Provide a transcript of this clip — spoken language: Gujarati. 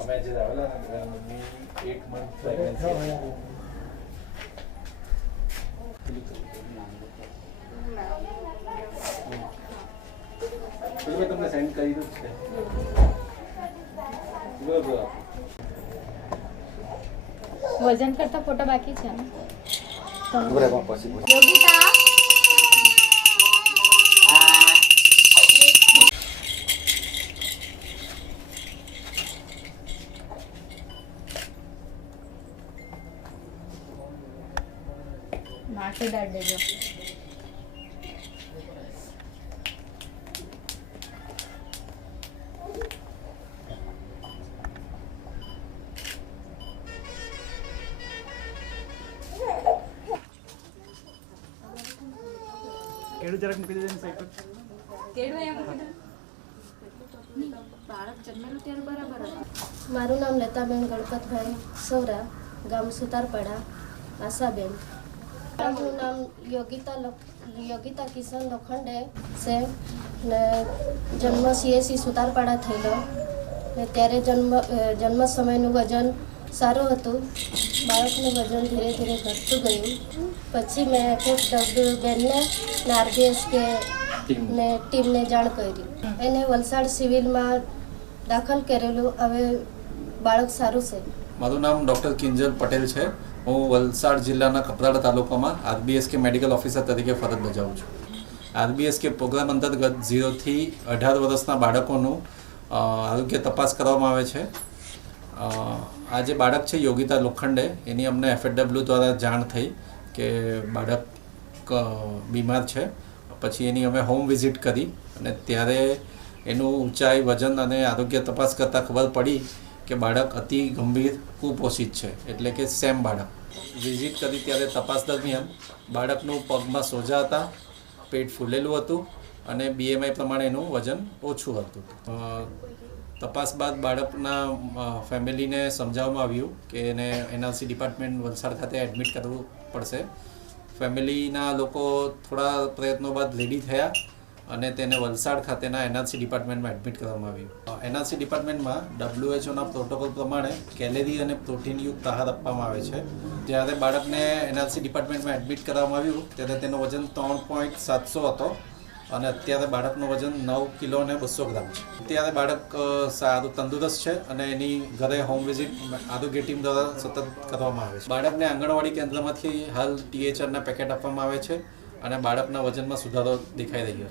અમે જે આવેલા ને મમ્મી 1 મંથ પ્રેગ્નન્સી પેલું તમને સેન્ડ કરી દઉં છે વજન કરતા ફોટો બાકી છે ને પછી યોગિતા માથે દાડ દેજો કેડું જરાક મૂકી દેજો સાઈડ પર કેડું એમ બાળક જન્મેલું ત્યારે બરાબર હતું. મારું નામ લતાબેન ગણપતભાઈ સૌરા, ગામ સુતારપાડા, આશાબેન. મારું નામ યોગિતા કિશન લોખંડે છે ને જન્મ CSC સુતારપાડા થયેલો ને ત્યારે જન્મ સમયનું વજન સારું હતું. બાળકનું વજન ધીરે ધીરે ઘટતું ગયું. પછી મેં બેનને ને RBSK ને ટીમને જાણ કરી. એને વલસાડ સિવિલમાં દાખલ કરેલું. હવે બાળક સારું છે. મારું નામ ડૉક્ટર કિંજલ પટેલ છે. હું વલસાડ જિલ્લાના કપરાડા તાલુકામાં RBSK મેડિકલ ઓફિસર તરીકે ફરજ બજાવું છું. RBSK પ્રોગ્રામ અંતર્ગત 0 થી 18 વર્ષના બાળકોનું આરોગ્ય તપાસ કરવામાં આવે છે. આ જે બાળક છે યોગિતા લોખંડે, એની અમને FHW દ્વારા જાણ થઈ કે બાળક બીમાર છે. પછી એની અમે હોમ વિઝિટ કરી અને ત્યારે એનું ઊંચાઈ, વજન અને આરોગ્ય તપાસ કરતાં ખબર પડી કે બાળક અતિ ગંભીર કુપોષિત છે, એટલે કે સેમ બાળક. વિઝિટ કરી ત્યારે તપાસ દરમિયાન બાળકનું પગમાં સોજા હતા, પેટ ફૂલેલું હતું અને BMI પ્રમાણે એનું વજન ઓછું હતું. તપાસ બાદ બાળકના ફેમિલીને સમજાવવામાં આવ્યું કે એને NRC ડિપાર્ટમેન્ટ વલસાડ ખાતે એડમિટ કરવું પડશે. ફેમિલીના લોકો થોડા પ્રયત્નો બાદ રેડી થયા અને તેને વલસાડ ખાતેના NRC ડિપાર્ટમેન્ટમાં એડમિટ કરવામાં આવ્યું. NRC ડિપાર્ટમેન્ટમાં WHOના પ્રોટોકોલ પ્રમાણે કેલેરી અને પ્રોટીનયુક્ત આહાર આપવામાં આવે છે. જ્યારે બાળકને NRC ડિપાર્ટમેન્ટમાં એડમિટ કરવામાં આવ્યું ત્યારે તેનું વજન 3.700 હતો અને અત્યારે બાળકનું વજન 9 કિલો અને 200 ગ્રામ છે. અત્યારે બાળક સારું તંદુરસ્ત છે અને એની ઘરે હોમ વિઝિટ આરોગ્ય ટીમ દ્વારા સતત કરવામાં આવે છે. બાળકને આંગણવાડી કેન્દ્રમાંથી હાલ THRના પેકેટ આપવામાં આવે છે અને બાળકના વજનમાં સુધારો દેખાઈ રહ્યો છે.